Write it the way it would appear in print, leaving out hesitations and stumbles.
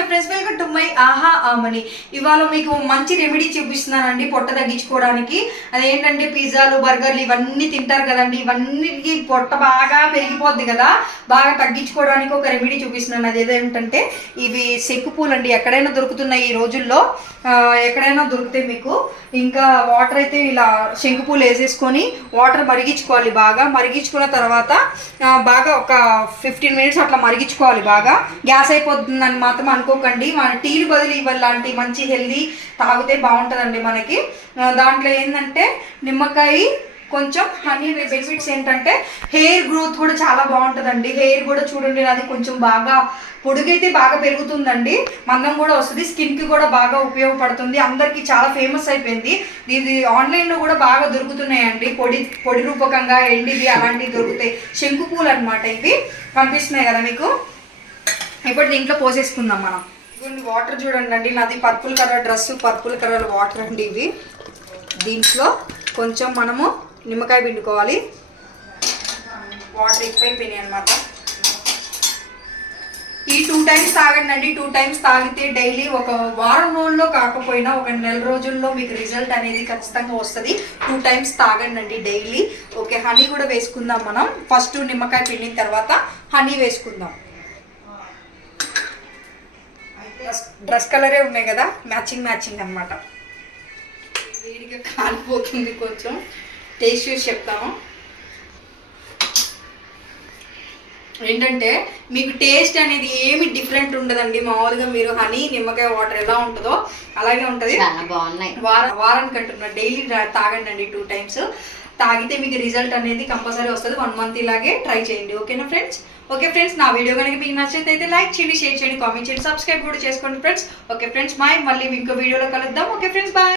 Hello friends, welcome to my ఆహా ఆమని. ఇవాళ మీకు మంచి రెమెడీ చూపిస్తున్నానండి పొట్ట తగ్గించుకోవడానికి. అదేంటంటే పిజ్జాలు బర్గర్లు ఇవన్నీ తింటారు కదండి, ఇవన్నిటికి పొట్ట బాగా పెరిగిపోద్ది కదా, బాగా తగ్గించుకోవడానికి ఒక రెమెడీ చూపిస్తున్నాను. అది ఏదేంటంటే ఇవి సెక్కు పూలు అండి. ఎక్కడైనా దొరుకుతున్నాయి ఈ రోజుల్లో, ఎక్కడైనా దొరుకుతాయి మీకు. ఇంకా వాటర్ అయితే ఇలా శంకు పూలు వేసేసుకొని వాటర్ మరిగించుకోవాలి. బాగా మరిగించుకున్న తర్వాత బాగా ఒక 15 మినిట్స్ అట్లా మరిగించుకోవాలి. బాగా గ్యాస్ అయిపోతుందని మాత్రం అనుకోకండి. మన టీలు బదులు ఇలాంటి మంచి హెల్దీ తాగితే బాగుంటుందండి మనకి. దాంట్లో ఏంటంటే నిమ్మకాయ, కొంచెం హనీ. బెనిఫిట్స్ ఏంటంటే హెయిర్ గ్రోత్ కూడా చాలా బాగుంటుందండి. హెయిర్ కూడా చూడండి, అది కొంచెం బాగా పొడుగైతే బాగా పెరుగుతుందండి, మందం కూడా వస్తుంది, స్కిన్కి కూడా బాగా ఉపయోగపడుతుంది. అందరికీ చాలా ఫేమస్ అయిపోయింది ఇది. ఆన్లైన్లో కూడా బాగా దొరుకుతున్నాయండి, పొడి రూపకంగా ఎండివి అలాంటివి దొరుకుతాయి. శంకు పూలు అనమాట ఇవి. కనిపిస్తున్నాయి కదా మీకు. ఇప్పుడు దీంట్లో పోసేసుకుందాం మనం. ఇవన్నీ వాటర్ చూడండి అండి, నాది purple colour dress, purple colour water అండి ఇవి. దీంట్లో కొంచెం మనము నిమ్మకాయ పిండుకోవాలి. వాటర్ ఎక్కువైపోయినాయి అనమాట. ఈ 2 టైమ్స్ తాగండి అండి. 2 టైమ్స్ తాగితే డైలీ ఒక వారం రోజుల్లో కాకపోయినా ఒక నెల రోజుల్లో మీకు రిజల్ట్ అనేది ఖచ్చితంగా వస్తుంది. 2 టైమ్స్ తాగండి అండి డైలీ. ఓకే, హనీ కూడా వేసుకుందాం మనం. ఫస్ట్ నిమ్మకాయ పిండిన తర్వాత హనీ వేసుకుందాం. డ్రెస్ కలరే ఉన్నాయి కదా, మ్యాచింగ్ అనమాట. వేడిగా కాలిపోతుంది, కొంచెం టేస్ట్ చూసి చెప్తాము. ఏంటంటే మీకు టేస్ట్ అనేది ఏమి డిఫరెంట్ ఉండదండి. మామూలుగా మీరు హనీ నిమ్మకాయ వాటర్ ఎలా ఉంటుందో అలాగే ఉంటుంది. బాగున్నాయి. వారానికి అంటున్నా, డైలీ తాగండి అండి. 2 టైమ్స్ తాగితే మీకు రిజల్ట్ అనేది కంపల్సరీ వస్తుంది. 1 మంత్ ఇలాగే ట్రై చేయండి. ఓకేనా ఫ్రెండ్స్? ఓకే ఫ్రెండ్స్, నా వీడియో కనుక మీకు నచ్చితే లైక్ చేయండి, షేర్ చేయండి, కామెంట్ చేయండి, సబ్స్క్రైబ్ కూడా చేసుకోండి ఫ్రెండ్స్. ఓకే ఫ్రెండ్స్, మళ్ళీ ఇంకో వీడియోలో కలుద్దాం. Okay friends, bye.